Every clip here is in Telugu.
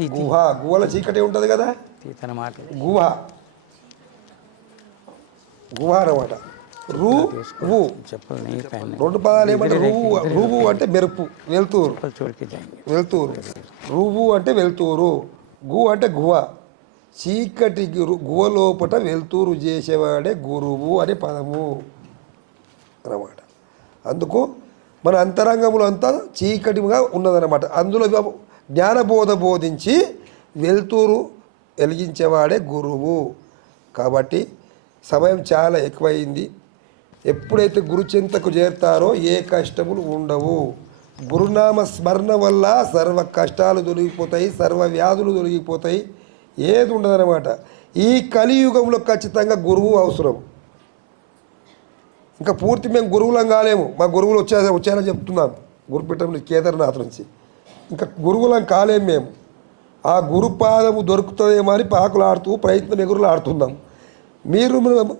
గుహ గుహల చీకటి ఉంటుంది కదా? మాట గుహ. గుహ అనమాట రు పైన రెండు పదాలు ఏమంటే రువు రువు అంటే మెరుపు వెళ్తూరు వెళ్తూరు రువు అంటే వెళ్తూరు గు అంటే గుహ. చీకటి గుహ లోపట వెళ్తూరు చేసేవాడే గురువు అనే పదము అన్నమాట. అందుకు మన అంతరంగంలో అంతా చీకటిగా ఉన్నదన్నమాట. అందులో జ్ఞానబోధ బోధించి వెలుతురు వెలిగించేవాడే గురువు. కాబట్టి సమయం చాలా ఎక్కువైంది. ఎప్పుడైతే గురు చింతకు చేరుతారో ఏ కష్టములు ఉండవు. గురునామ స్మరణ వల్ల సర్వ కష్టాలు తొలగిపోతాయి సర్వ వ్యాధులు తొలగిపోతాయి. ఏది ఉండదన్నమాట. ఈ కలియుగంలో ఖచ్చితంగా గురువు అవసరం. ఇంకా పూర్తి మేము గురువులం కాలేము. మా గురువులు వచ్చే వచ్చారని చెప్తున్నాం గురుపీఠం కేదార్నాథ్ నుంచి. ఇంకా గురువులం కాలేం మేము. ఆ గురుపాదము దొరుకుతుందేమో అని పాకులాడుతూ ప్రయత్నం ఎగురులు ఆడుతున్నాం. మీరు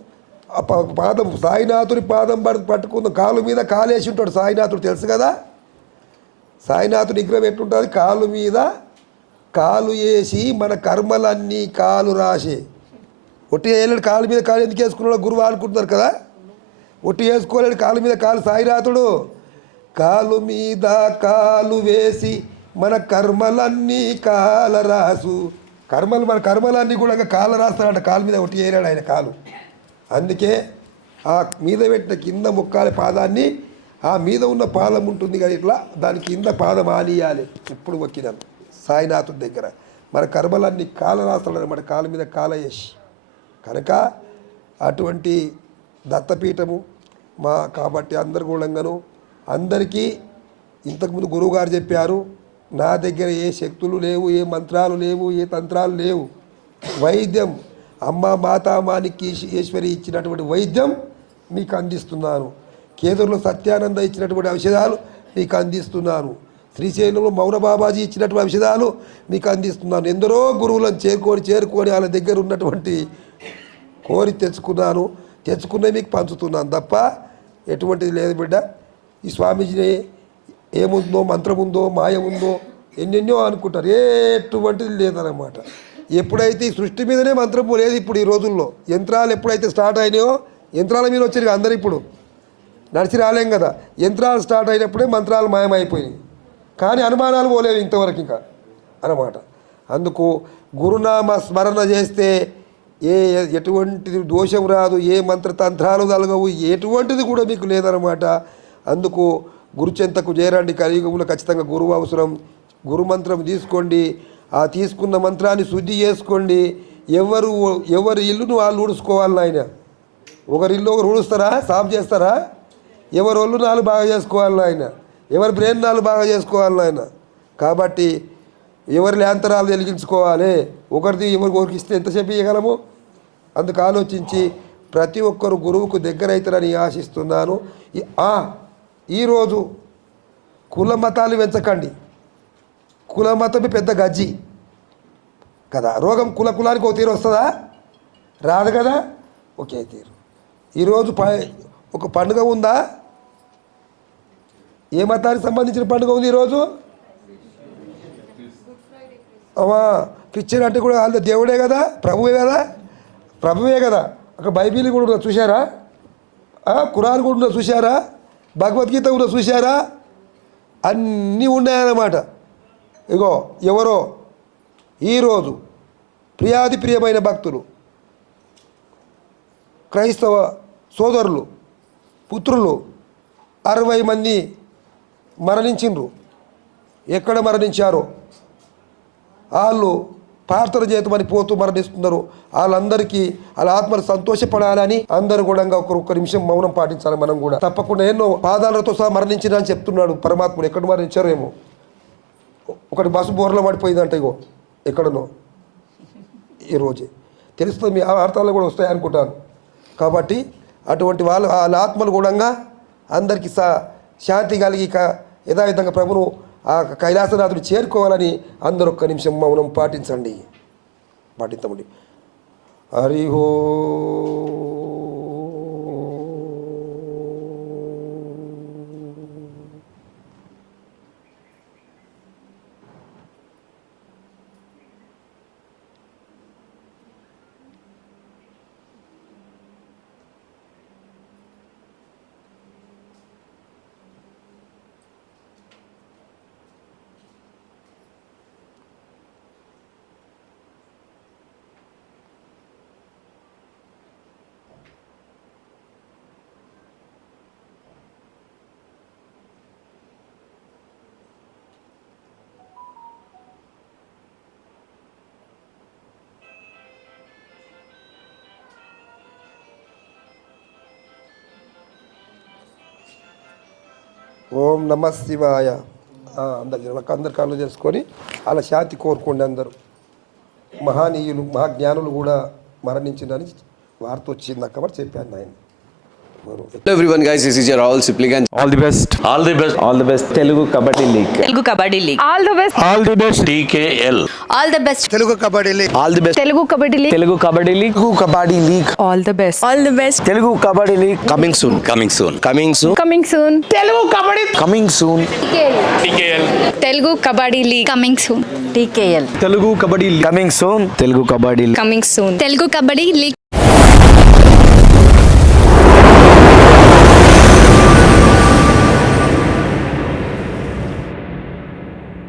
ఆ పాదం సాయినాథుడి పాదం పడు పట్టుకుందాం కాలు మీద కాలేసి ఉంటాడు సాయినాథుడు తెలుసు కదా? సాయినాథుడి విగ్రహం ఎట్టుంటుంది కాలు మీద కాలు వేసి మన కర్మలన్నీ కాలు రాసి. ఒట్టి వేయలేడు కాలు మీద కాలు ఎందుకు వేసుకున్నాడో గురువు అనుకుంటున్నారు కదా? ఒట్టి వేసుకోలేడు కాలు మీద కాలు సాయినాథుడు. కాలు మీద కాలు వేసి మన కర్మలన్నీ కాలరాసు కర్మలు మన కర్మలన్నీ కూడా కాలు కాల రాస్తాడంట కాలు మీద ఒట్టి ఏరాడు ఆయన కాలు. అందుకే ఆ మీద పెట్టిన కింద ముక్కాలి పాదాన్ని ఆ మీద ఉన్న పాదం ఉంటుంది కదా ఇట్లా దాని కింద పాదం ఆనియాలి ఇప్పుడు మొక్కినాం. సాయినాథుడి దగ్గర. మన కర్మలన్నీ కాల రాస్తాడనమాట కాలు మీద కాలయేష్ కనుక అటువంటి దత్తపీఠము మా కాబట్టి అందరు కూడంగాను అందరికీ ఇంతకుముందు గురువుగారు చెప్పారు నా దగ్గర ఏ శక్తులు లేవు ఏ మంత్రాలు లేవు ఏ తంత్రాలు లేవు. వైద్యం అమ్మ మాతామానికి ఈశ్వరి ఇచ్చినటువంటి వైద్యం మీకు అందిస్తున్నాను. కేదరులో సత్యానంద ఇచ్చినటువంటి ఔషధాలు మీకు అందిస్తున్నాను. శ్రీశైలంలో మౌన బాబాజీ ఇచ్చినటువంటి ఔషధాలు మీకు అందిస్తున్నాను. ఎందరో గురువులను చేరుకొని చేరుకొని వాళ్ళ దగ్గర ఉన్నటువంటి కోరి తెచ్చుకున్నాను. తెచ్చుకునే మీకు పంచుతున్నాను తప్ప ఎటువంటిది లేదు బిడ్డ. ఈ స్వామీజీని ఏముందో మంత్రం ఉందో మాయ ఉందో ఎన్నెన్నో అనుకుంటారు. ఎటువంటిది లేదన్నమాట. ఎప్పుడైతే ఈ సృష్టి మీదనే మంత్రం లేదు ఇప్పుడు ఈ రోజుల్లో యంత్రాలు ఎప్పుడైతే స్టార్ట్ అయినాయో యంత్రాల మీద వచ్చారు అందరు ఇప్పుడు. నడిచి రాలేం కదా. యంత్రాలు స్టార్ట్ అయినప్పుడే మంత్రాలు మాయమైపోయినాయి. కానీ అనుమానాలు పోలేవు ఇంతవరకు ఇంకా అన్నమాట. అందుకు గురునామ స్మరణ చేస్తే ఏ ఎటువంటిది దోషం రాదు ఏ మంత్రతంత్రాలు కలగవు ఎటువంటిది కూడా మీకు లేదనమాట అందుకు గురుచెంతకు చేరండి కలియుగంలో ఖచ్చితంగా గురువు అవసరం. గురు మంత్రం తీసుకోండి. ఆ తీసుకున్న మంత్రాన్ని శుద్ధి చేసుకోండి. ఎవరు ఎవరి ఇల్లును వాళ్ళు ఊడుచుకోవాలి నాయన. ఒకరి ఇల్లు ఒకరు ఊడుస్తారా? సాఫ్ చేస్తారా? ఎవరి ఒళ్ళు నాలుగు బాగా చేసుకోవాలి నాయన. ఎవరి బ్రెయిన్ నాలుగు బాగా చేసుకోవాలి నాయన. కాబట్టి ఎవరి లేంతరాలు వెలిగించుకోవాలి. ఒకరిది ఎవరికి ఒకరికి ఇస్తే ఎంతసేపు ఇవ్వగలము అందుకు ఆలోచించి ప్రతి ఒక్కరు గురువుకు దగ్గర అవుతారని ఆశిస్తున్నాను ఆ, ఈరోజు కుల మతాలు పెంచకండి కుల మతమే పెద్ద గజ్జి. కదా? రోగం కుల కులానికి ఒక తీరు వస్తుందా? రాదు కదా? ఒకే తీరు. ఈరోజు ప ఒక పండుగ ఉందా? ఏ మతానికి సంబంధించిన పండుగ ఉంది ఈరోజు? అవా క్రిస్టియన్ అంటే కూడా వాళ్ళ దేవుడే కదా? ప్రభువే కదా? ప్రభువే కదా? అక్కడ బైబిల్ కూడా ఉన్నది చూశారా? కురాన్ కూడా ఉన్నది చూశారా? భగవద్గీత కూడా చూశారా? అన్నీ ఉన్నాయన్నమాట. ఇగో ఎవరో ఈరోజు ప్రియాది ప్రియమైన భక్తులు క్రైస్తవ సోదరులు పుత్రులు అరవై మంది మరణించిండ్రు. ఎక్కడ మరణించారో? వాళ్ళు ప్రార్థన చేతమని పోతూ మరణిస్తున్నారు. వాళ్ళందరికీ వాళ్ళ ఆత్మలు సంతోషపడాలని అందరూ కూడా ఒక ఒక్క నిమిషం మౌనం పాటించాలి మనం కూడా. తప్పకుండా ఎన్నో పాదాలతో సహా మరణించిన అని చెప్తున్నాడు పరమాత్ముడు. ఎక్కడ మరణించారో ఏమో? ఒకటి బస్సు బోర్లో పడిపోయిందంట ఇగో ఎక్కడనో. ఈరోజే తెలుస్తుంది మీ అర్థాలు కూడా వస్తాయి అనుకుంటాను. కాబట్టి అటువంటి వాళ్ళు వాళ్ళ ఆత్మలు కూడా అందరికీ సా శాంతి కలిగి యథావిధంగా ప్రభును ఆ కైలాసనాథుడు చేరుకోవాలని అందరూ ఒక్క నిమిషం మౌనం పాటించండి. పాటించండి. హరిహో ఓం నమ శివాయ. ఆ, అందరు కళ్ళు చేసుకొని అలా శాంతి కోరుకోండి అందరూ. మహానీయులు మహాజ్ఞానులు కూడా మరణించిందని వార్త వచ్చింది అక్కడ చెప్పాను ఆయన Hello everyone guys, this is your Rahul Sipligan. All the best. All the best. All the best. Telugu Kabaddi League. Telugu Kabaddi League. All the best. All the best. TKL. All the best. Telugu Kabaddi League. All the best. Telugu Kabaddi League. Telugu Kabaddi League. Telugu Kabaddi League. All the best. All the best. Telugu Kabaddi League. Coming soon. Coming soon. Coming soon. Coming soon. Telugu Kabaddi. Coming soon. TKL. TKL. Telugu Kabaddi League. Coming soon. TKL. Telugu Kabaddi League. Coming soon. Telugu Kabaddi League. Coming soon. Telugu Kabaddi League.